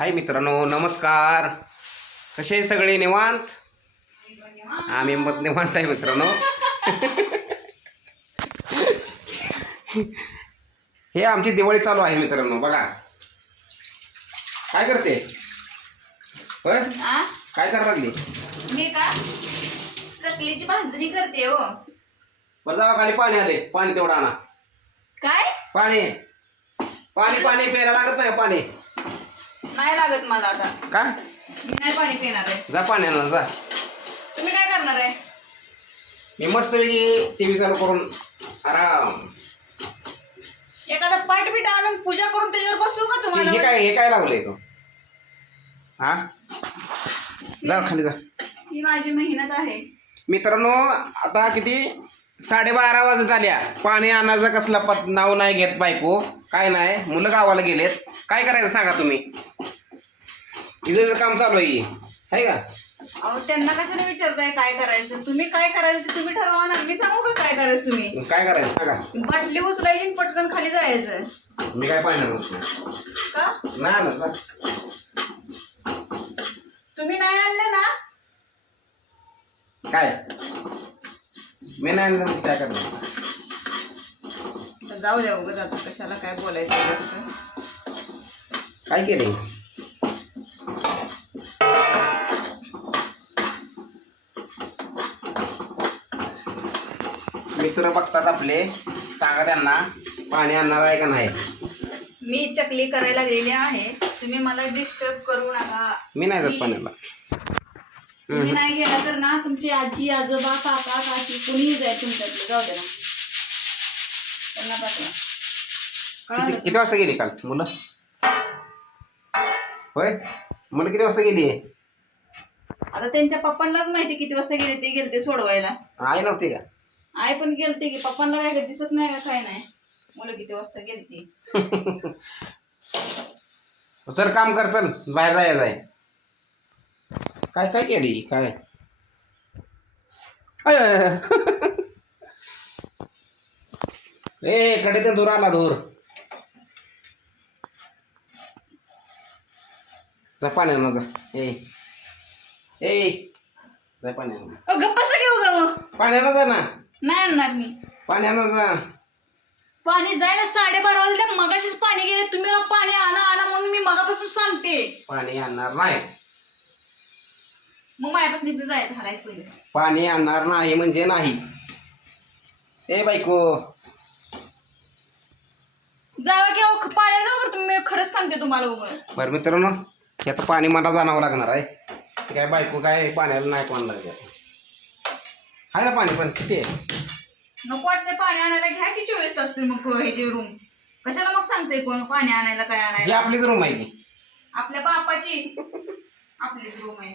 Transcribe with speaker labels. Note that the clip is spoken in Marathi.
Speaker 1: हाय मित्रांनो नमस्कार. कसे आहे सगळे निवांत? आम्ही मत निवांत आहे मित्रांनो. हे आमची दिवाळी चालू आहे मित्रांनो बघा. काय करते? होय? काय लागली?
Speaker 2: मी का? चकलीची भाजणी करते हो.
Speaker 1: बरं जावा खाली पाणी आले. पाणी तेवढं आणा.
Speaker 2: काय?
Speaker 1: पाणी. पाणी पाणी प्यायला लागत नाही पाणी?
Speaker 2: नाही लागत मला आता.
Speaker 1: काय
Speaker 2: मी नाही पाणी पिणार आहे.
Speaker 1: जा पाणी आणा जा.
Speaker 2: तुम्ही काय करणार आहे?
Speaker 1: मी मस्तपैकी टी व्ही चालू करून आराम.
Speaker 2: एखादा पाठपीठ आणून पूजा करून त्याच्यावर बसवू का
Speaker 1: हे
Speaker 2: तुम्हाला?
Speaker 1: हे काय हे काय लावलंय तो? हा? जा खाली जा.
Speaker 2: ही माझी मेहनत आहे.
Speaker 1: मित्रांनो आता किती? साडेबारा वाजत झाल्या. पाणी आणायचं कसला पत नाव नाही घेत बायको. काय नाही मुलं गावाला गेलेत. काय करायचं सांगा तुम्ही? इथं काम चालू आहे. आहे का?
Speaker 2: अहो त्यांना कशाला विचारताय काय करायचं? तुम्ही काय करायचं ते तुम्ही ठरवा ना. मी सांगू का काय करायचं तुम्ही?
Speaker 1: मग काय करायचं? सांगा.
Speaker 2: बाटली उचलायची आणि पटकन खाली जायचं.
Speaker 1: मी काय पाहिजे
Speaker 2: का?
Speaker 1: नाही ना.
Speaker 2: तुम्ही नाही आणले ना?
Speaker 1: काय? मी नाही आणलं, काय करणार?
Speaker 2: तर जाऊ द्या उगत आता. कशाला काय बोलायचं.
Speaker 1: काय केले मित्र बघतात आपले सांगा त्यांना पाणी आणणार आहे का नाही?
Speaker 2: मी चकली करायला गेले आहे. तुम्ही मला डिस्टर्ब करू नका.
Speaker 1: मी नाही जात. पाण्याला.
Speaker 2: तुम्ही नाही गेला तर ना तुमची आजी आजोबा काका काकी कुणीही जाय तुमच्यातलं जाऊ दे ना. त्यांना पाठवा.
Speaker 1: किती
Speaker 2: कळालं
Speaker 1: किती वाजता गेली काल? मुलं? होय? मुलं किती वाजता गेली?
Speaker 2: आता त्यांच्या पप्पांनाच माहिती किती वाजता गेले ते गेले ते सोडवायला.
Speaker 1: आई नव्हती का?
Speaker 2: आई पण गेलते की पप्पांना काय दिसत नाही का काय नाही. मुलं किती वाजता गेलती.
Speaker 1: चल काम कर चल. बाहेर जाय जाय काय काय केली काय. ए कडे ते धूर आला धूर. जा पाण्यानं जा. ए ए जा पाण्यानं.
Speaker 2: गप्पा मग
Speaker 1: पाण्यानं जा ना.
Speaker 2: नाही आणणार मी.
Speaker 1: पाण्यानं जा.
Speaker 2: पाणी जायला साडेबारा वाजले मगाशीच पाणी गेले. तुम्ही मला पाणी आणा आणा म्हणून मी मगापासून सांगते.
Speaker 1: पाणी आणणार नाही.
Speaker 2: मग माझ्यापासून इथे जायचं हलायचं पहिले.
Speaker 1: पाणी आणणार नाही म्हणजे नाही. ए बायको.
Speaker 2: जावा की अहो पाण्याला जाऊ बरं तुम्ही. मी खरंच सांगते तुम्हाला उगं.
Speaker 1: बरं मित्रांनो हे आता पाणी मला जाणावं लागणार आहे. ते काय बायको काय पाण्याला नाही कोण लागेल आहे ना पाणी पण किती आहे?
Speaker 2: नको वाटते पाणी आणायला. घ्या की चोवीस तास तुम्ही मग ह्याचे रूम कशाला मग सांगते कोण? पाणी आणायला काय
Speaker 1: ही
Speaker 2: आणायला
Speaker 1: आपलीच रूम आहे की?
Speaker 2: आपल्या बापाची. आपलीच रूम आहे.